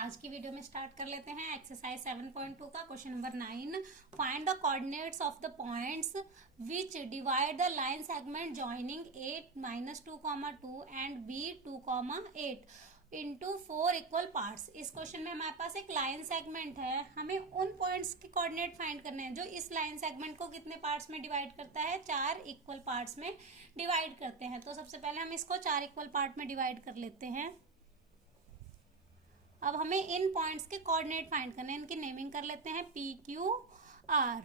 आज की वीडियो में स्टार्ट कर लेते हैं एक्सरसाइज 7.2 का question number 9। Find the coordinates of the points which divide the line segment joining 8 -2, and B 2, 8 into 4 equal parts. इस क्वेश्चन में हमारे पास एक लाइन सेगमेंट है, हमें उन पॉइंट्स के कोऑर्डिनेट फाइंड करने हैं जो इस लाइन सेगमेंट को कितने पार्ट्स में डिवाइड करता है, 4 इक्वल पार्ट्स में डिवाइड करते हैं। तो सबसे पहले हम इसको 4 इक्वल पार्ट में डिवाइड कर लेते हैं। अब हमें इन पॉइंट्स के कोऑर्डिनेट फाइंड करने हैं, इनकी नेमिंग कर लेते हैं पी क्यू आर।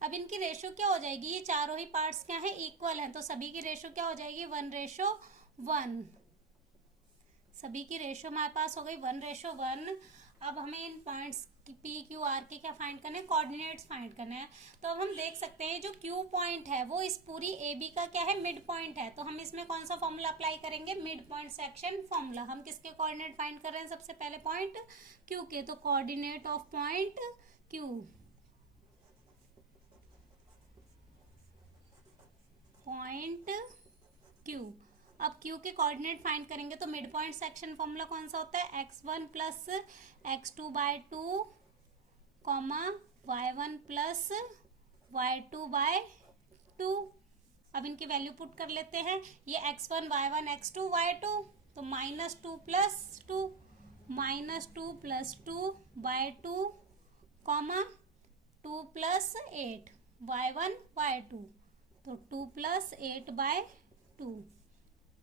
अब इनकी रेशो क्या हो जाएगी, ये चारों ही पार्ट्स क्या है, इक्वल हैं, तो सभी की रेशो क्या हो जाएगी 1:1। सभी की रेशो हमारे पास हो गई 1:1। अब हमें इन पॉइंट्स पी क्यू आर के क्या फाइंड करने हैं, कोऑर्डिनेट्स फाइंड करने हैं। तो अब हम देख सकते हैं जो क्यू पॉइंट है वो इस पूरी ए बी का क्या है, मिड पॉइंट है। तो हम इसमें कौन सा फॉर्मूला अप्लाई करेंगे, मिड पॉइंट सेक्शन फॉर्मूला। हम किसके कोऑर्डिनेट फाइंड कर रहे हैं, सबसे पहले पॉइंट क्यू के, तो coordinate of point Q, point Q. अब क्यू के कोऑर्डिनेट फाइंड करेंगे तो मिड पॉइंट सेक्शन फॉर्मूला कौन सा होता है, x1 plus x2/2, y1 plus y2/2। अब इनकी वैल्यू पुट कर लेते हैं, ये x1 y1 x2 y2, तो -2 + 2, -2 + 2/2, 2 + 8 y1 y2, तो 2 + 8/2।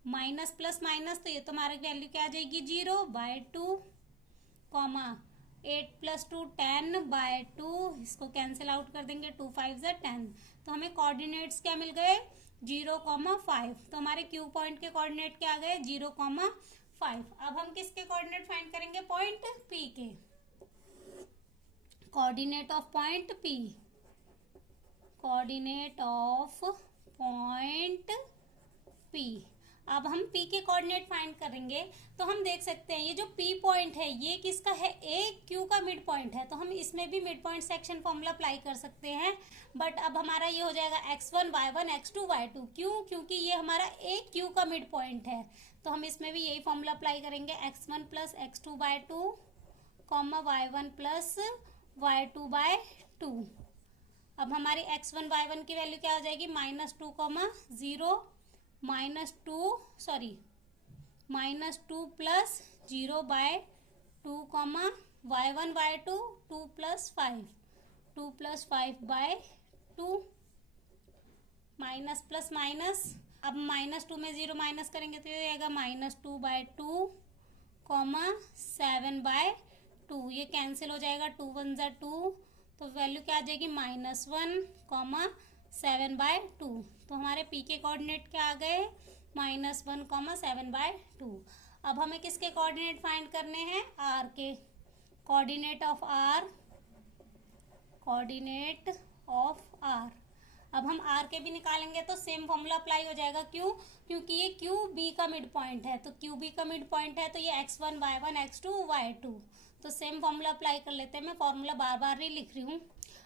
माइनस प्लस माइनस, तो ये तो हमारी वैल्यू क्या आ जाएगी 0/2, 8 + 2 10/2, इसको कैंसिल आउट कर देंगे, 2 5 = 10। तो हमें कोऑर्डिनेट्स क्या मिल गए 0, 5। तो हमारे क्यू पॉइंट के कोऑर्डिनेट क्या आ गए 0, 5। अब हम किसके कोऑर्डिनेट फाइंड करेंगे, पॉइंट पी के, coordinate of point P, coordinate of point P. अब हम P के कोऑर्डिनेट फाइंड करेंगे तो हम देख सकते हैं ये जो P पॉइंट है ये किसका है, ए Q का मिड पॉइंट है, तो हम इसमें भी mid point section formula apply कर सकते हैं। बट अब हमारा ये हो जाएगा x1 y1 x2 y2, क्यों, क्योंकि ये हमारा ए Q का मिड पॉइंट है, तो हम इसमें भी यही फॉर्मूला अप्लाई करेंगे, x1 + x2/2, y1 + y2/2। अब हमारी x1 y1 की वैल्यू क्या हो जाएगी -2, -2 + 0/2, y1 y2 2 + 5, 2 + 5/2, minus plus minus. अब -2 में 0 माइनस करेंगे तो ये आएगा -2/2, 7/2, ये कैंसिल हो जाएगा, 2 1 = 2, तो वैल्यू क्या आ जाएगी -1, 7/2। तो हमारे P के कोऑर्डिनेट क्या आ गए -1, 7/2। अब हमें किसके कोऑर्डिनेट फाइंड करने हैं, R के, coordinate of R, coordinate of R। अब हम R के भी निकालेंगे तो सेम फॉर्मूला अप्लाई हो जाएगा, क्यों, क्योंकि ये क्यू बी का मिड पॉइंट है, तो क्यू बी का मिड पॉइंट है तो ये x1 y1 x2 y2, तो सेम फॉर्मूला अप्लाई कर लेते हैं। मैं फॉर्मूला बार बार नहीं लिख रही हूँ।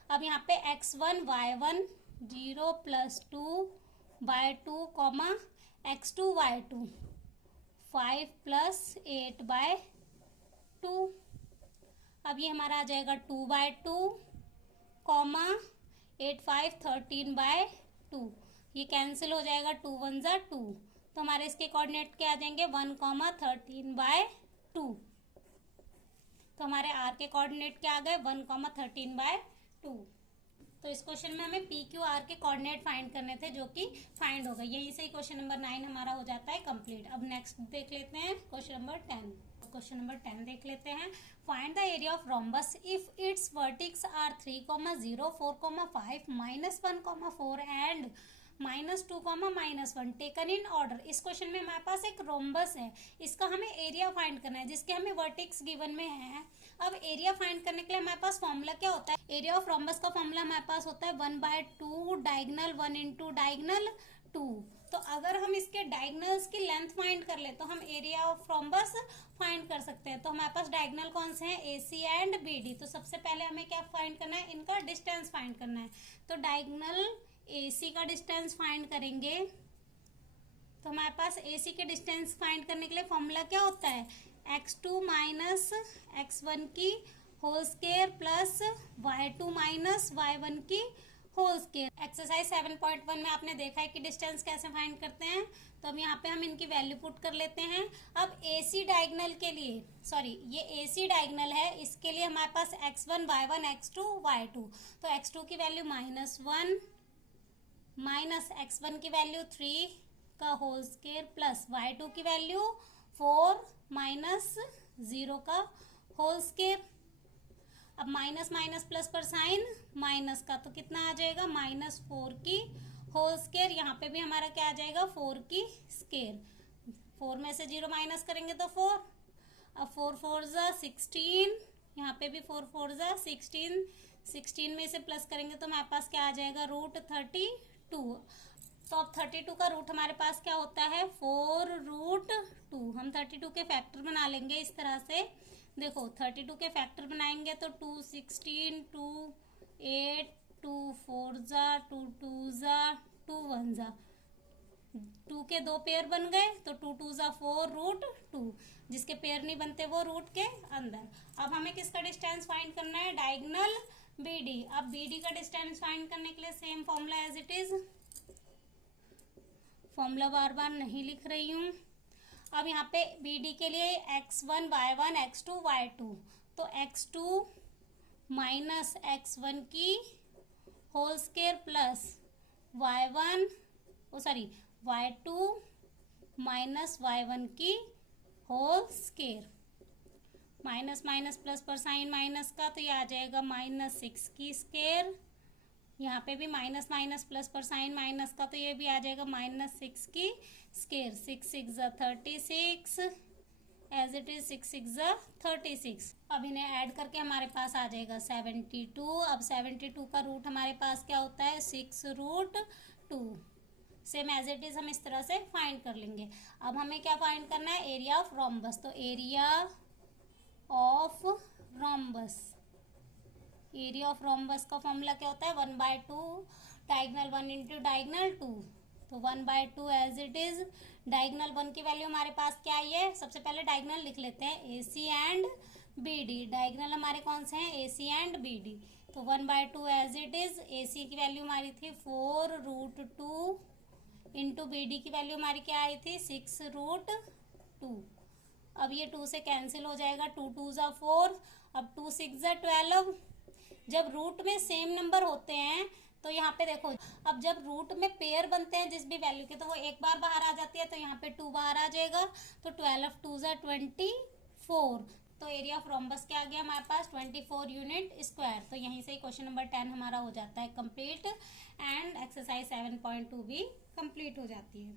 अब यहाँ पे x1 y1 0 + 2/2, x2 y2 5 + 8/2। अब ये हमारा आ जाएगा 2/2, 8 5 13/2, ये कैंसिल हो जाएगा, 2 1 = 2, तो हमारे इसके कोऑर्डिनेट क्या आ जाएंगे 1, 13/2। तो हमारे आर के कोऑर्डिनेट क्या आ गए 1, 13/2। तो इस क्वेश्चन में हमें पी क्यू आर के कोऑर्डिनेट फाइंड करने थे, जो कि फाइंड हो गए। यहीं से क्वेश्चन नंबर 9 हमारा हो जाता है कंप्लीट। अब नेक्स्ट देख लेते हैं क्वेश्चन नंबर 10। क्वेश्चन नंबर 10 देख लेते हैं। Find the area of rhombus if its vertices are 3, 0, 4, 5, -1, 4 and -2, -1 taken in order. इस क्वेश्चन में हमारे पास एक रोम्बस है, इसका हमें एरिया फाइंड करना है, जिसके हमें वर्टेक्स गिवन में है। अब एरिया फाइंड करने के लिए हमारे पास फॉर्मूला क्या होता है, एरिया ऑफ रोम्बस का फॉर्मूला हमारे पास होता है 1/2 डायगनल 1 × डायगनल 2। तो अगर हम इसके डायगनल्स की लेंथ फाइंड कर ले तो हम एरिया ऑफ रोम्बस फाइंड कर सकते हैं। तो हमारे पास डायगनल कौन से हैं, AC एंड BD। तो सबसे पहले हमें क्या फाइंड करना है, इनका डिस्टेंस फाइंड करना है। तो डायगनल AC का डिस्टेंस फाइंड करेंगे, तो हमारे पास AC के डिस्टेंस फाइंड करने के लिए फॉर्मूला क्या होता है, x2 माइनस x1 की whole square plus y2 minus y1 की होल स्क्वायर। एक्सरसाइज 7.1 में आपने देखा है कि डिस्टेंस कैसे फाइंड करते हैं। तो अब यहाँ पे हम इनकी वैल्यू पुट कर लेते हैं। अब AC डायगोनल के लिए, सॉरी ये AC डायगोनल है, इसके लिए हमारे पास x1 y1 x2 y2। तो x2 की वैल्यू -1 माइनस x1 की वैल्यू 3 का होल स्क्वायर प्लस y2 की वैल्यू 4 माइनस 0 का होल स्क्वायर। अब माइनस माइनस प्लस पर साइन माइनस का, तो कितना आ जाएगा -4 की होल स्क्वायर। यहाँ पे भी हमारा क्या आ जाएगा 4 की स्क्वायर। 4 में से 0 माइनस करेंगे तो 4। अब 4 4 जा 16, यहाँ पे भी 4 4 जा 16। 16 में से प्लस करेंगे तो हमारे पास क्या आ जाएगा √32। तो अब 32 का रूट हमारे पास क्या होता है 4√2। हम 32 के फैक्टर बना लेंगे इस तरह से। देखो 32 के फैक्टर बनाएंगे तो 2 16 2 8 2 4 जा 2 2 जा 2 1 जा 2 के 2 पेयर बन गए, तो 2 2 जा 4√2। जिसके पेयर नहीं बनते वो रूट के अंदर। अब हमें किसका डिस्टेंस फाइंड करना है, डायगोनल BD। अब BD का डिस्टेंस फाइंड करने के लिए same formula as it is, formula बार बार नहीं लिख रही हूँ। अब यहाँ पे BD के लिए x1 y1 x2 y2, तो x2 माइनस x1 की whole square plus y1 y2 minus y1 की whole square. Minus minus plus पर साइन माइनस का, तो ये आ जाएगा -6 की स्क्वायर। यहाँ पे भी माइनस माइनस प्लस पर साइन माइनस का, तो ये भी आ जाएगा -6 की स्क्वायर। 6 6 जा 36 एज इट इज 6 6 जा 36। अब इन्हें ऐड करके हमारे पास आ जाएगा 72। अब 72 का रूट हमारे पास क्या होता है 6√2। सेम एज इट इज हम इस तरह से फाइंड कर लेंगे। अब हमें क्या फाइंड करना है, एरिया ऑफ रोम्बस। तो area of rhombus, area of rhombus का फॉर्मूला क्या होता है 1/2 डायगोनल 1 इंटू डायगोनल 2। तो 1/2 एज इट इज। डायगोनल 1 की वैल्यू हमारे पास क्या आई है, सबसे पहले डायगोनल लिख लेते हैं AC एंड BD। डायगोनल हमारे कौन से हैं AC एंड BD। तो 1/2 एज इट इज। AC की वैल्यू हमारी थी 4√2 इंटू BD की वैल्यू हमारी क्या आई थी 6√2। अब ये 2 से कैंसिल हो जाएगा, 2 2 जा 4। अब 2 6 जा 12। जब रूट में सेम नंबर होते हैं तो यहाँ पे देखो, अब जब रूट में पेयर बनते हैं जिस भी वैल्यू के, तो वो एक बार बाहर आ जाती है, तो यहाँ पे 2 बाहर आ जाएगा। तो 12 2 जा 24। तो एरिया ऑफ रोम्बस क्या आ गया हमारे पास 24 यूनिट स्क्वायर। तो यहीं से क्वेश्चन नंबर 10 हमारा हो जाता है कंप्लीट एंड एक्सरसाइज 7.2 भी कंप्लीट हो जाती है।